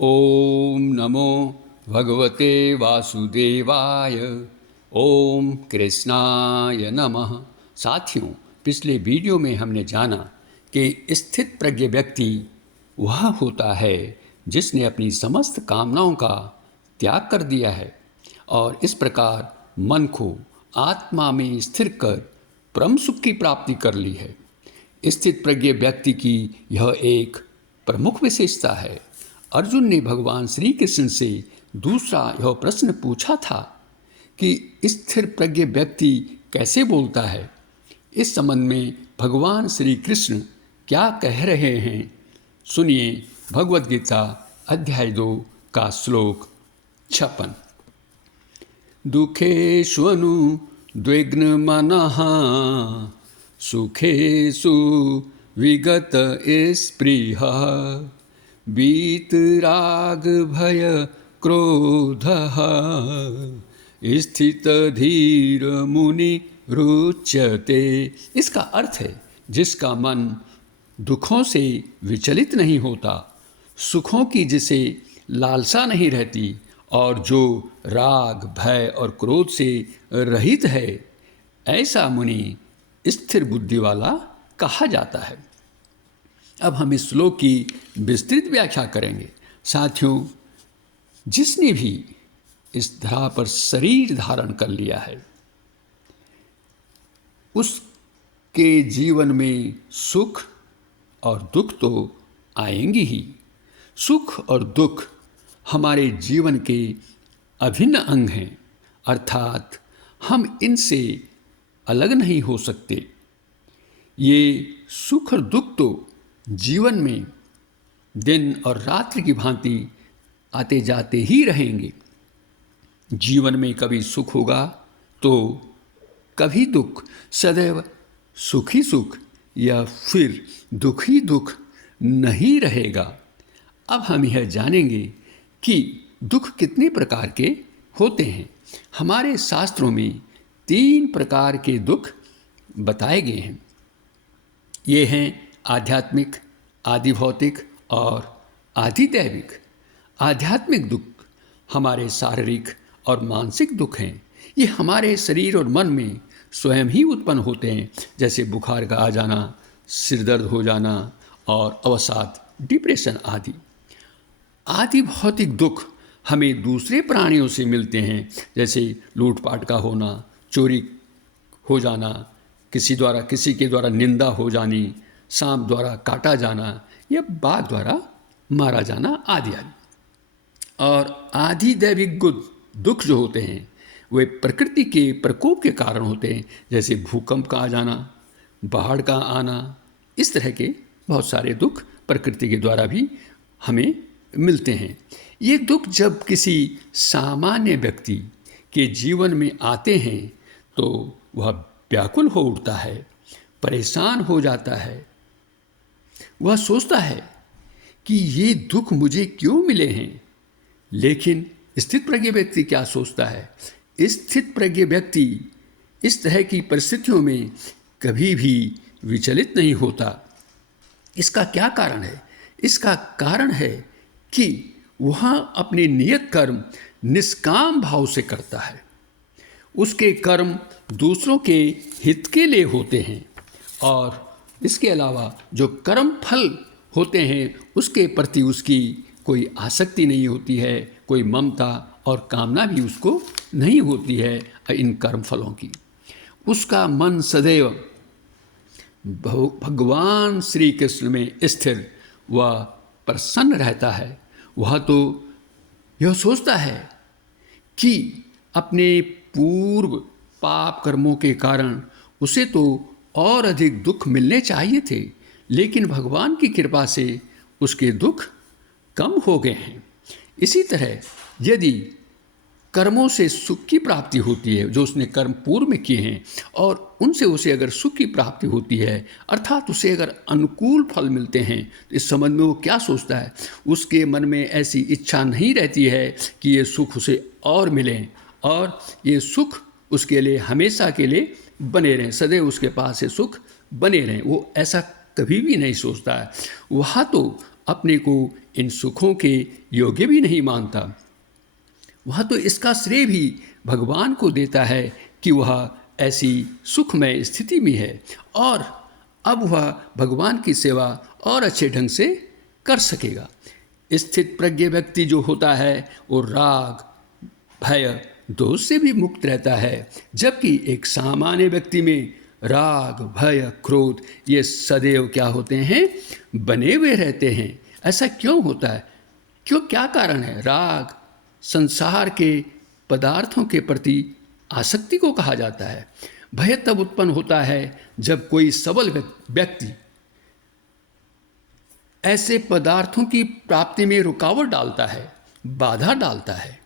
ओम नमो भगवते वासुदेवाय। ओम कृष्णाय नमः। साथियों, पिछले वीडियो में हमने जाना कि स्थित प्रज्ञ व्यक्ति वह होता है जिसने अपनी समस्त कामनाओं का त्याग कर दिया है और इस प्रकार मन को आत्मा में स्थिर कर परम सुख की प्राप्ति कर ली है। स्थित प्रज्ञ व्यक्ति की यह एक प्रमुख विशेषता है। अर्जुन ने भगवान श्री कृष्ण से दूसरा यह प्रश्न पूछा था कि स्थिर प्रज्ञ व्यक्ति कैसे बोलता है। इस संबंध में भगवान श्री कृष्ण क्या कह रहे हैं, सुनिए। भगवद गीता अध्याय 2 का श्लोक 56। दुखेष्वनु द्विग्न मनः सुखेषु विगत स्पृहा वीतराग भय क्रोधः स्थित धीर मुनि रुच्यते। इसका अर्थ है जिसका मन दुखों से विचलित नहीं होता, सुखों की जिसे लालसा नहीं रहती और जो राग भय और क्रोध से रहित है, ऐसा मुनि स्थिर बुद्धि वाला कहा जाता है। अब हम इस श्लोक की विस्तृत व्याख्या करेंगे। साथियों, जिसने भी इस धरा पर शरीर धारण कर लिया है उसके जीवन में सुख और दुख तो आएंगे ही। सुख और दुख हमारे जीवन के अभिन्न अंग हैं, अर्थात हम इनसे अलग नहीं हो सकते। ये सुख और दुख तो जीवन में दिन और रात्रि की भांति आते जाते ही रहेंगे। जीवन में कभी सुख होगा तो कभी दुख, सदैव सुख ही सुख या फिर दुख ही दुख नहीं रहेगा। अब हम यह जानेंगे कि दुख कितने प्रकार के होते हैं। हमारे शास्त्रों में 3 प्रकार के दुख बताए गए हैं। ये हैं आध्यात्मिक, आदि भौतिक और आदि दैविक। आध्यात्मिक दुख हमारे शारीरिक और मानसिक दुख हैं। ये हमारे शरीर और मन में स्वयं ही उत्पन्न होते हैं, जैसे बुखार का आ जाना, सिर दर्द हो जाना और अवसाद, डिप्रेशन आदि। आदि भौतिक दुख हमें दूसरे प्राणियों से मिलते हैं, जैसे लूटपाट का होना, चोरी हो जाना, किसी के द्वारा निंदा हो जानी, सांप द्वारा काटा जाना या बाघ द्वारा मारा जाना आदि आदि। और आदि दैविक दुख जो होते हैं वे प्रकृति के प्रकोप के कारण होते हैं, जैसे भूकंप का आ जाना, बाढ़ का आना। इस तरह के बहुत सारे दुख प्रकृति के द्वारा भी हमें मिलते हैं। ये दुख जब किसी सामान्य व्यक्ति के जीवन में आते हैं तो वह व्याकुल हो उठता है, परेशान हो जाता है। वह सोचता है कि ये दुख मुझे क्यों मिले हैं। लेकिन स्थित प्रज्ञ व्यक्ति क्या सोचता है? स्थित प्रज्ञ व्यक्ति इस तरह की परिस्थितियों में कभी भी विचलित नहीं होता। इसका क्या कारण है? इसका कारण है कि वह अपने नियत कर्म निष्काम भाव से करता है। उसके कर्म दूसरों के हित के लिए होते हैं और इसके अलावा जो कर्म फल होते हैं उसके प्रति उसकी कोई आसक्ति नहीं होती है, कोई ममता और कामना भी उसको नहीं होती है इन कर्म फलों की। उसका मन सदैव भगवान श्री कृष्ण में स्थिर व प्रसन्न रहता है। वह तो यह सोचता है कि अपने पूर्व पाप कर्मों के कारण उसे तो और अधिक दुख मिलने चाहिए थे, लेकिन भगवान की कृपा से उसके दुख कम हो गए हैं। इसी तरह यदि कर्मों से सुख की प्राप्ति होती है, जो उसने कर्म पूर्व में किए हैं और उनसे उसे अगर सुख की प्राप्ति होती है, अर्थात उसे अगर अनुकूल फल मिलते हैं, तो इस संबंध में वो क्या सोचता है? उसके मन में ऐसी इच्छा नहीं रहती है कि ये सुख उसे और मिलें और ये सुख उसके लिए हमेशा के लिए बने रहें, सदैव उसके पास ये सुख बने रहें। वो ऐसा कभी भी नहीं सोचता है। वह तो अपने को इन सुखों के योग्य भी नहीं मानता, वह तो इसका श्रेय भी भगवान को देता है कि वह ऐसी सुखमय स्थिति में है और अब वह भगवान की सेवा और अच्छे ढंग से कर सकेगा। स्थित प्रज्ञ व्यक्ति जो होता है वो राग, भय, दोष से भी मुक्त रहता है, जबकि एक सामान्य व्यक्ति में राग, भय, क्रोध ये सदैव क्या होते हैं, बने हुए रहते हैं। ऐसा क्यों होता है? क्या कारण है? राग संसार के पदार्थों के प्रति आसक्ति को कहा जाता है। भय तब उत्पन्न होता है जब कोई सबल व्यक्ति ऐसे पदार्थों की प्राप्ति में रुकावट डालता है, बाधा डालता है।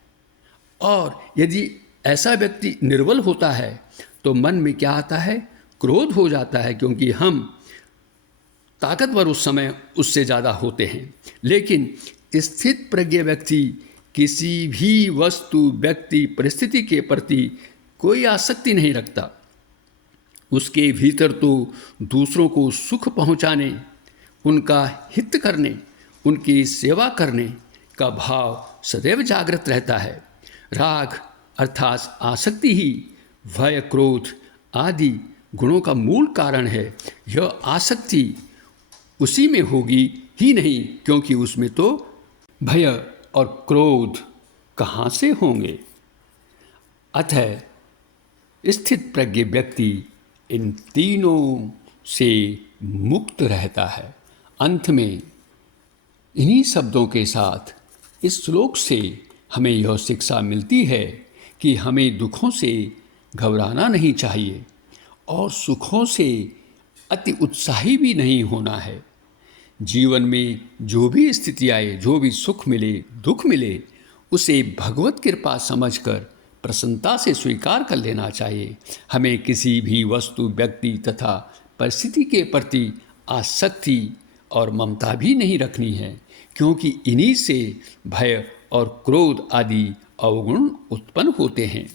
और यदि ऐसा व्यक्ति निर्बल होता है तो मन में क्या आता है, क्रोध हो जाता है, क्योंकि हम ताकतवर उस समय उससे ज़्यादा होते हैं। लेकिन स्थित प्रज्ञ व्यक्ति किसी भी वस्तु, व्यक्ति, परिस्थिति के प्रति कोई आसक्ति नहीं रखता। उसके भीतर तो दूसरों को सुख पहुंचाने, उनका हित करने, उनकी सेवा करने का भाव सदैव जागृत रहता है। राग अर्थात आसक्ति ही भय, क्रोध आदि गुणों का मूल कारण है। यह आसक्ति उसी में होगी ही नहीं, क्योंकि उसमें तो भय और क्रोध कहाँ से होंगे। अतः स्थित प्रज्ञ व्यक्ति इन तीनों से मुक्त रहता है। अंत में इन्हीं शब्दों के साथ इस श्लोक से हमें यह शिक्षा मिलती है कि हमें दुखों से घबराना नहीं चाहिए और सुखों से अति उत्साही भी नहीं होना है। जीवन में जो भी स्थिति आए, जो भी सुख मिले, दुख मिले, उसे भगवत कृपा समझकर प्रसन्नता से स्वीकार कर लेना चाहिए। हमें किसी भी वस्तु, व्यक्ति तथा परिस्थिति के प्रति आसक्ति और ममता भी नहीं रखनी है, क्योंकि इन्हीं से भय और क्रोध आदि अवगुण उत्पन्न होते हैं।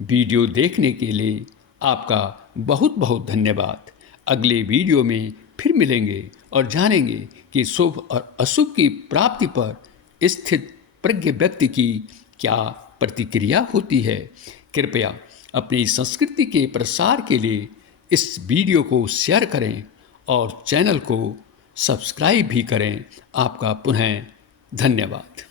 वीडियो देखने के लिए आपका बहुत बहुत धन्यवाद। अगले वीडियो में फिर मिलेंगे और जानेंगे कि शुभ और अशुभ की प्राप्ति पर स्थित प्रज्ञ व्यक्ति की क्या प्रतिक्रिया होती है। कृपया अपनी संस्कृति के प्रसार के लिए इस वीडियो को शेयर करें और चैनल को सब्सक्राइब भी करें। आपका पुनः धन्यवाद।